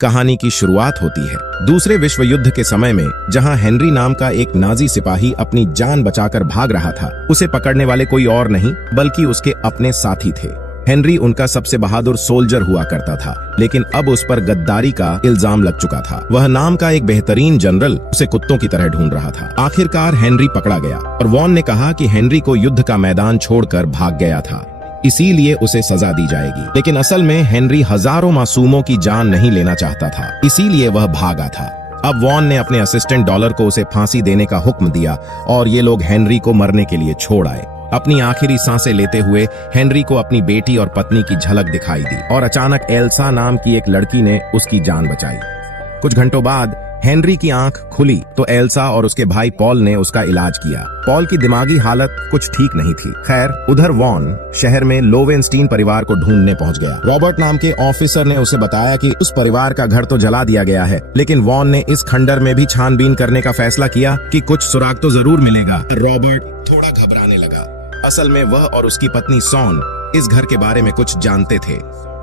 कहानी की शुरुआत होती है दूसरे विश्व युद्ध के समय में, जहां हेनरी नाम का एक नाजी सिपाही अपनी जान बचाकर भाग रहा था। उसे पकड़ने वाले कोई और नहीं बल्कि उसके अपने साथी थे। हेनरी उनका सबसे बहादुर सोल्जर हुआ करता था, लेकिन अब उस पर गद्दारी का इल्जाम लग चुका था। वह नाम का एक बेहतरीन जनरल उसे कुत्तों की तरह ढूंढ रहा था। आखिरकार हेनरी पकड़ा गया और वॉन ने कहा कि हेनरी को युद्ध का मैदान छोड़कर भाग गया था, इसीलिए उसे सजा दी जाएगी। लेकिन असल में हेनरी हजारों मासूमों की जान नहीं लेना चाहता था, इसीलिए वह भागा था। अब वॉन ने अपने असिस्टेंट डॉलर को उसे फांसी देने का हुक्म दिया और ये लोग हेनरी को मरने के लिए छोड़ आए। अपनी आखिरी सांसें लेते हुए हेनरी को अपनी बेटी और पत्नी की झलक दिखाई दी और अचानक एल्सा नाम की एक लड़की ने उसकी जान बचाई। कुछ घंटों बाद हेनरी की आंख खुली तो एल्सा और उसके भाई पॉल ने उसका इलाज किया। पॉल की दिमागी हालत कुछ ठीक नहीं थी। खैर, उधर वॉन शहर में लोवेनस्टीन परिवार को ढूंढने पहुंच गया। रॉबर्ट नाम के ऑफिसर ने उसे बताया कि उस परिवार का घर तो जला दिया गया है, लेकिन वॉन ने इस खंडर में भी छानबीन करने का फैसला किया कि कुछ सुराग तो जरूर मिलेगा। रॉबर्ट थोड़ा घबराने लगा। असल में वह और उसकी पत्नी सॉन इस घर के बारे में कुछ जानते थे।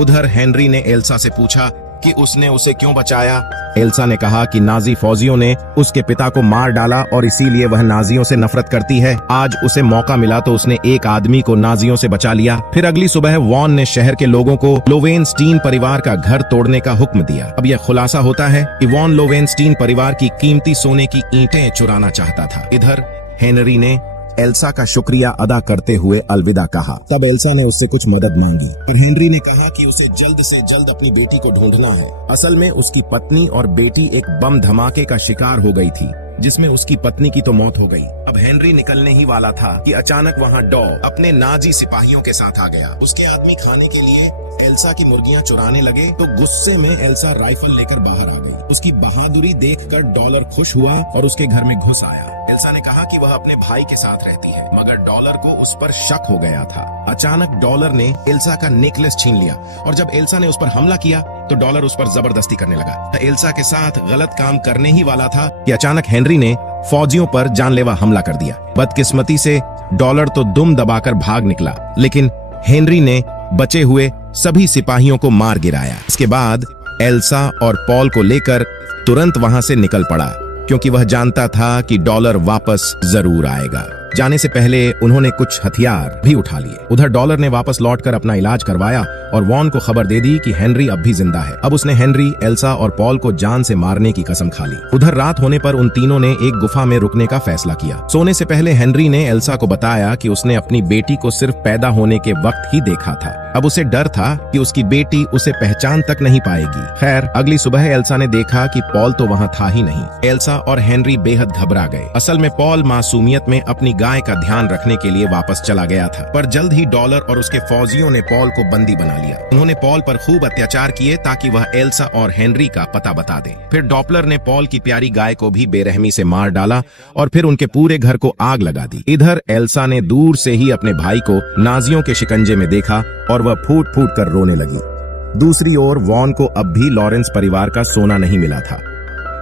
उधर हेनरी ने एल्सा से पूछा कि उसने उसे क्यों बचाया। एल्सा ने कहा कि नाजी फौजियों ने उसके पिता को मार डाला और इसीलिए वह नाजियों से नफरत करती है। आज उसे मौका मिला तो उसने एक आदमी को नाजियों से बचा लिया। फिर अगली सुबह वॉन ने शहर के लोगों को लोवेनस्टीन परिवार का घर तोड़ने का हुक्म दिया। अब यह खुलासा होता है कि वॉन लोवेनस्टीन परिवार की कीमती सोने की ईंटें चुराना चाहता था। इधर हेनरी ने एल्सा का शुक्रिया अदा करते हुए अलविदा कहा। तब एल्सा ने उससे कुछ मदद मांगी और हेनरी ने कहा कि उसे जल्द से जल्द अपनी बेटी को ढूंढना है। असल में उसकी पत्नी और बेटी एक बम धमाके का शिकार हो गई थी, जिसमें उसकी पत्नी की तो मौत हो गई। अब हेनरी निकलने ही वाला था कि अचानक वहां डॉ अपने नाजी सिपाहियों के साथ आ गया। उसके आदमी खाने के लिए एल्सा की मुर्गियां चुराने लगे तो गुस्से में एल्सा राइफल लेकर बाहर आ गई। उसकी बहादुरी देखकर डॉलर खुश हुआ और उसके घर में घुस आया। एल्सा ने कहा कि वह अपने भाई के साथ रहती है, मगर डॉलर को उस पर शक हो गया था। अचानक डॉलर ने एल्सा का नेकलेस छीन लिया और जब एल्सा ने उस पर हमला किया तो डॉलर उस पर जबरदस्ती करने लगा। एल्सा के साथ गलत काम करने ही वाला था कि अचानक हेनरी ने फौजियों पर जानलेवा हमला कर दिया। बदकिस्मती से डॉलर तो दुम दबाकर भाग निकला, लेकिन हेनरी ने बचे हुए सभी सिपाहियों को मार गिराया। इसके बाद एल्सा और पॉल को लेकर तुरंत वहां से निकल पड़ा, क्योंकि वह जानता था कि डॉलर वापस जरूर आएगा। जाने से पहले उन्होंने कुछ हथियार भी उठा लिए। उधर डॉलर ने वापस लौटकर अपना इलाज करवाया और वॉन को खबर दे दी कि हेनरी अब भी जिंदा है। अब उसने हेनरी, एल्सा और पॉल को जान से मारने की कसम खा ली। उधर रात होने पर उन तीनों ने एक गुफा में रुकने का फैसला किया। सोने से पहले हेनरी ने एल्सा को बताया कि उसने अपनी बेटी को सिर्फ पैदा होने के वक्त ही देखा था। अब उसे डर था कि उसकी बेटी उसे पहचान तक नहीं पाएगी। खैर, अगली सुबह एल्सा ने देखा कि पॉल तो वहाँ था ही नहीं। एल्सा और हेनरी बेहद घबरा गए। असल में पॉल मासूमियत में अपनी गाय का ध्यान रखने के लिए वापस चला गया था, पर जल्द ही डॉलर और उसके फौजियों ने पॉल को बंदी बना लिया। उन्होंने पॉल पर खूब अत्याचार किए ताकि वह एल्सा और हेनरी का पता बता दे। फिर डॉपलर ने पॉल की प्यारी गाय को भी बेरहमी से मार डाला और फिर उनके पूरे घर को आग लगा दी। इधर एल्सा ने दूर से ही अपने भाई को नाजियों के शिकंजे में देखा और वह फूट फूट कर रोने लगी। दूसरी ओर वॉन को अब भी लॉरेंस परिवार का सोना नहीं मिला था।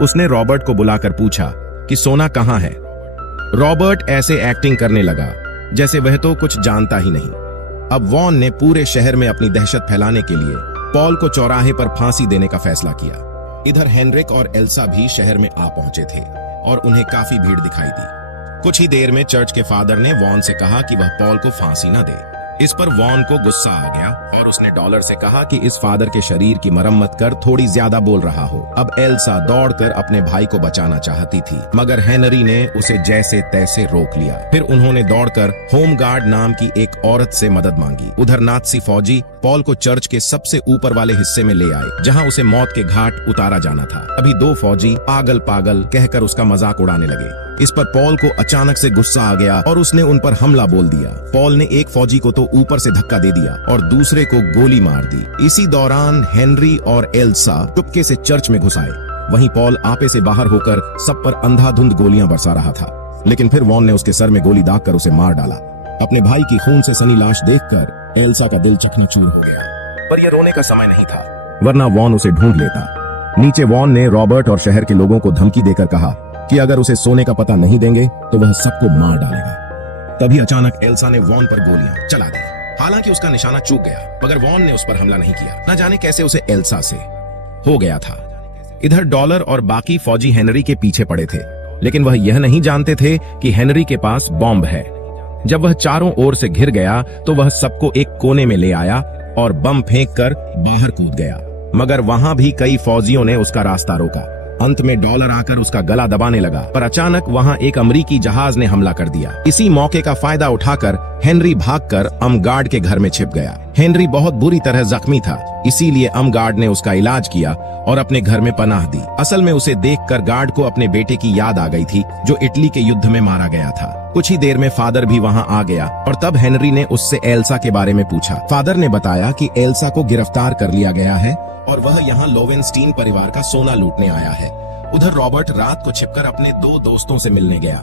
उसने रॉबर्ट को बुलाकर पूछा कि सोना कहाँ है। रॉबर्ट ऐसे एक्टिंग करने लगा जैसे वह तो कुछ जानता ही नहीं। अब वॉन ने पूरे शहर में अपनी दहशत फैलाने के लिए पॉल को चौराहे पर फांसी देने का फैसला किया। इधर हेनरिक और एल्सा भी शहर में आ पहुंचे थे और उन्हें काफी भीड़ दिखाई दी। कुछ ही देर में चर्च के फादर ने वॉन से कहा कि वह पॉल को फांसी न दे। इस पर वॉन को गुस्सा आ गया और उसने डॉलर से कहा कि इस फादर के शरीर की मरम्मत कर, थोड़ी ज्यादा बोल रहा हो। अब एल्सा दौड़कर अपने भाई को बचाना चाहती थी, मगर हेनरी ने उसे जैसे तैसे रोक लिया। फिर उन्होंने दौड़कर होमगार्ड नाम की एक औरत से मदद मांगी। उधर नात्सी फौजी पॉल को चर्च के सबसे ऊपर वाले हिस्से में ले आए, जहां उसे मौत के घाट उतारा जाना था। अभी दो फौजी पागल पागल कहकर उसका मजाक उड़ाने लगे। इस पर पॉल को अचानक से गुस्सा आ गया और उसने उन पर हमला बोल दिया। पॉल ने एक फौजी को तो ऊपर से धक्का दे दिया और दूसरे को गोली मार दी। इसी दौरान हेनरी और एल्सा चुपके से चर्च में घुस आए। वहीं पॉल आपे से बाहर होकर सब पर अंधाधुंध गोलियां बरसा रहा था, लेकिन फिर वॉन ने उसके सर में गोली दागकर उसे मार डाला। अपने भाई की खून से सनी लाश देखकर एल्सा का दिल चकनाचूर हो गया, पर यह रोने का समय नहीं था, वरना वॉन उसे ढूंढ लेता। नीचे वॉन ने रॉबर्ट और शहर के लोगों को धमकी देकर कहा कि अगर उसे सोने का पता नहीं देंगे तो वह सबको मार डालेगा। तभी अचानक एल्सा ने वॉन पर गोलियां चला दी। हालांकि उसका निशाना चूक गया, मगर वॉन ने उस पर हमला नहीं किया। न जाने कैसे उसे एल्सा से हो गया था। इधर डॉलर और बाकी फौजी हेनरी के पीछे पड़े थे, लेकिन वह यह नहीं जानते थे कि हेनरी के पास बॉम्ब है। जब वह चारों ओर से घिर गया तो वह सबको एक कोने में ले आया और बम फेंक कर बाहर कूद गया, मगर वहां भी कई फौजियों ने उसका रास्ता रोका। अंत में डॉलर आकर उसका गला दबाने लगा, पर अचानक वहां एक अमेरिकी जहाज ने हमला कर दिया। इसी मौके का फायदा उठाकर हेनरी भागकर अमगार्ड के घर में छिप गया। हेनरी बहुत बुरी तरह जख्मी था, इसीलिए अमगार्ड ने उसका इलाज किया और अपने घर में पनाह दी। असल में उसे देखकर गार्ड को अपने बेटे की याद आ गई थी, जो इटली के युद्ध में मारा गया था। कुछ ही देर में फादर भी वहां आ गया और तब हेनरी ने उससे एल्सा के बारे में पूछा। फादर ने बताया कि एल्सा को गिरफ्तार कर लिया गया है और वह यहाँ लोवेनस्टीन परिवार का सोना लूटने आया है। उधर रॉबर्ट रात को छिपकर अपने दो दोस्तों से मिलने गया।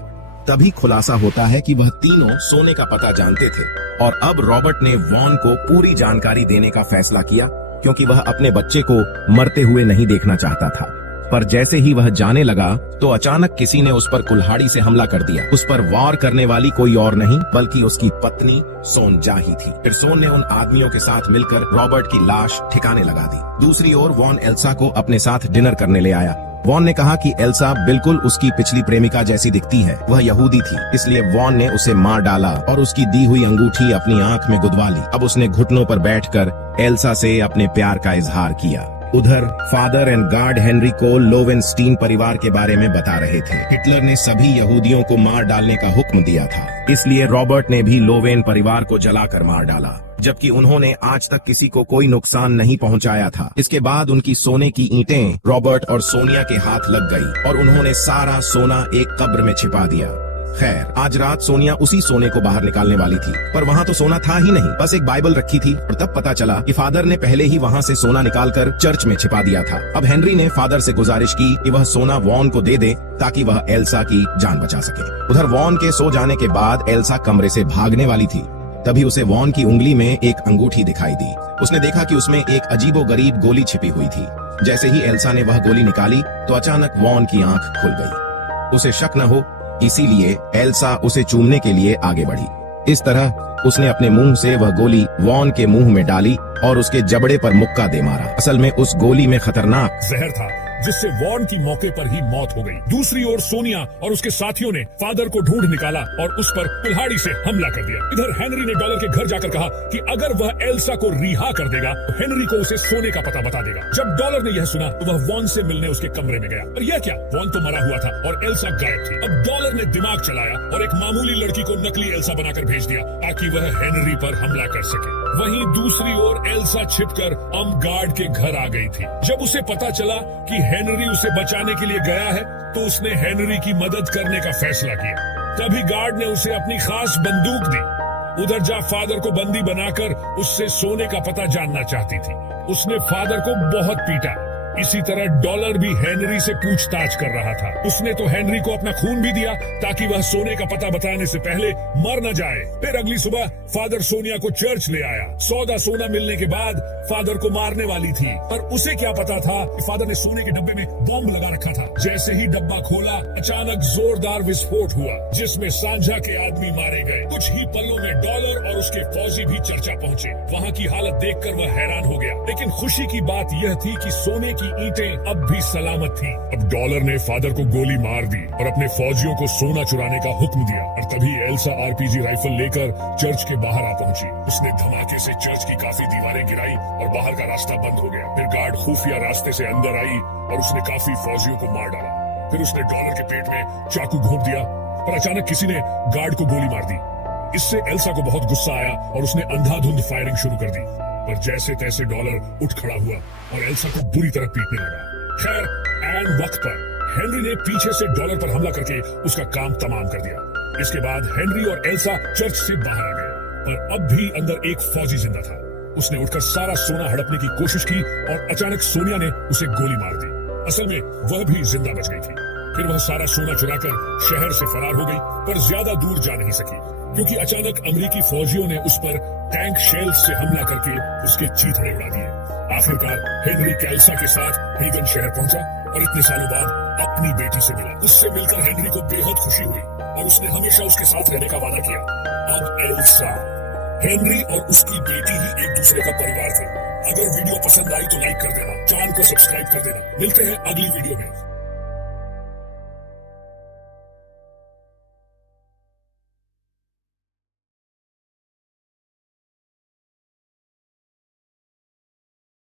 तभी खुलासा होता है कि वह तीनों सोने का पता जानते थे और अब रॉबर्ट ने वॉन को पूरी जानकारी देने का फैसला किया, क्योंकि वह अपने बच्चे को मरते हुए नहीं देखना चाहता था। पर जैसे ही वह जाने लगा तो अचानक किसी ने उस पर कुल्हाड़ी से हमला कर दिया। उस पर वार करने वाली कोई और नहीं बल्कि उसकी पत्नी सोन जा ही थी। फिर सोन ने उन आदमियों के साथ मिलकर रॉबर्ट की लाश ठिकाने लगा दी। दूसरी ओर वॉन एल्सा को अपने साथ डिनर करने ले आया। वॉन ने कहा कि एल्सा बिल्कुल उसकी पिछली प्रेमिका जैसी दिखती है। वह यहूदी थी, इसलिए वॉन ने उसे मार डाला और उसकी दी हुई अंगूठी अपनी आंख में गुदवा ली। अब उसने घुटनों पर बैठकर एल्सा से अपने प्यार का इजहार किया। उधर फादर एंड गार्ड हेनरी को लोवेनस्टीन परिवार के बारे में बता रहे थे। हिटलर ने सभी यहूदियों को मार डालने का हुक्म दिया था, इसलिए रॉबर्ट ने भी लोवेन परिवार को जलाकर मार डाला, जबकि उन्होंने आज तक किसी को कोई नुकसान नहीं पहुंचाया था। इसके बाद उनकी सोने की ईंटें रॉबर्ट और सोनिया के हाथ लग गई और उन्होंने सारा सोना एक कब्र में छिपा दिया। खैर, आज रात सोनिया उसी सोने को बाहर निकालने वाली थी, पर वहाँ तो सोना था ही नहीं, बस एक बाइबल रखी थी। और तब पता चला कि फादर ने पहले ही वहाँ से सोना निकालकर चर्च में छिपा दिया था। अब हेनरी ने फादर से गुजारिश की कि वह सोना वॉन को दे दे ताकि वह एल्सा की जान बचा सके। उधर वॉन के सो जाने के बाद एल्सा कमरे से भागने वाली थी। तभी उसे वॉन की उंगली में एक अंगूठी दिखाई दी। उसने देखा कि उसमें एक अजीबोगरीब गोली छिपी हुई थी। जैसे ही एल्सा ने वह गोली निकाली तो अचानक वॉन की आंख खुल गई। उसे शक न हो, इसीलिए एल्सा उसे चूमने के लिए आगे बढ़ी। इस तरह उसने अपने मुंह से वह गोली वॉन के मुंह में डाली और उसके जबड़े पर मुक्का दे मारा। असल में उस गोली में खतरनाक जहर था, जिससे वॉन की मौके पर ही मौत हो गई। दूसरी ओर सोनिया और उसके साथियों ने फादर को ढूंढ निकाला और उस पर कुल्हाड़ी से हमला कर दिया। इधर हेनरी ने डॉलर के घर जाकर कहा कि अगर वह एल्सा को रिहा कर देगा तो हेनरी को उसे सोने का पता बता देगा। जब डॉलर ने यह सुना तो वह वॉन से मिलने उसके कमरे में गया। पर यह क्या, वॉन तो मरा हुआ था और एल्सा गायब थी। अब डॉलर ने दिमाग चलाया और एक मामूली लड़की को नकली एल्सा बनाकर भेज दिया ताकि वह हेनरी पर हमला कर सके। वहीं दूसरी ओर एल्सा छिपकर अमगार्ड के घर आ गई थी। जब उसे पता चला कि हेनरी उसे बचाने के लिए गया है तो उसने हेनरी की मदद करने का फैसला किया। तभी गार्ड ने उसे अपनी खास बंदूक दी। उधर जा फादर को बंदी बनाकर उससे सोने का पता जानना चाहती थी। उसने फादर को बहुत पीटा। इसी तरह डॉलर भी हेनरी से पूछताछ कर रहा था। उसने तो हेनरी को अपना खून भी दिया ताकि वह सोने का पता बताने से पहले मर न जाए। फिर अगली सुबह फादर सोनिया को चर्च ले आया। सौदा सोना मिलने के बाद फादर को मारने वाली थी, पर उसे क्या पता था कि फादर ने सोने के डब्बे में बॉम्ब लगा रखा था। जैसे ही डब्बा खोला अचानक जोरदार विस्फोट हुआ, जिसमें सांझा के आदमी मारे गए। कुछ ही पलों में डॉलर और उसके फौजी भी चर्चा पहुंचे। वहाँ की हालत देखकर वह हैरान हो गया, लेकिन खुशी की बात यह थी कि सोने की ईंटें अब भी सलामत थीं। अब डॉलर ने फादर को गोली मार दी और अपने फौजियों को सोना चुराने का हुक्म दिया। और तभी एल्सा आरपीजी राइफल लेकर चर्च के बाहर आ पहुंची। उसने धमाके से चर्च की काफी दीवारें गिराई और बाहर का रास्ता बंद हो गया। फिर गार्ड खुफिया रास्ते से अंदर आई और उसने काफी फौजियों को मार डाला। फिर उसने डॉलर के पेट में चाकू घोंप दिया, पर अचानक किसी ने गार्ड को गोली मार दी। इससे एल्सा को बहुत गुस्सा आया और उसने अंधाधुंध फायरिंग शुरू कर दी। पर जैसे तैसे डॉलर उठ खड़ा हुआ और एल्सा को बुरी तरह पीटने लगा। खैर ऐन वक्त पर हेनरी ने पीछे से डॉलर पर हमला करके उसका काम तमाम कर दिया। इसके बाद हेनरी और एल्सा चर्च से बाहर आ गए, पर अब भी अंदर एक फौजी जिंदा था। उसने उठकर सारा सोना हड़पने की कोशिश की और अचानक सोनिया ने उसे गोली मार दी। असल में वह भी जिंदा बच गई थी। फिर वह सारा सोना चुराकर शहर से फरार हो गई, पर ज्यादा दूर जा नहीं सकी क्योंकि अचानक अमेरिकी फौजियों ने उस पर टैंक शेल्स से हमला करके उसके चीथड़े उड़ा दिए। आखिरकार हेनरी कैल्सा के साथ हेगन शहर पहुंचा और इतने सालों बाद अपनी बेटी से मिला। उससे मिलकर हेनरी को बेहद खुशी हुई और उसने हमेशा उसके साथ रहने का वादा किया। अब एल्सा, हेनरी और उसकी बेटी ही एक दूसरे का परिवार थे। अगर वीडियो पसंद आई तो लाइक कर देना, चैनल को सब्सक्राइब कर देना। मिलते हैं अगली वीडियो में।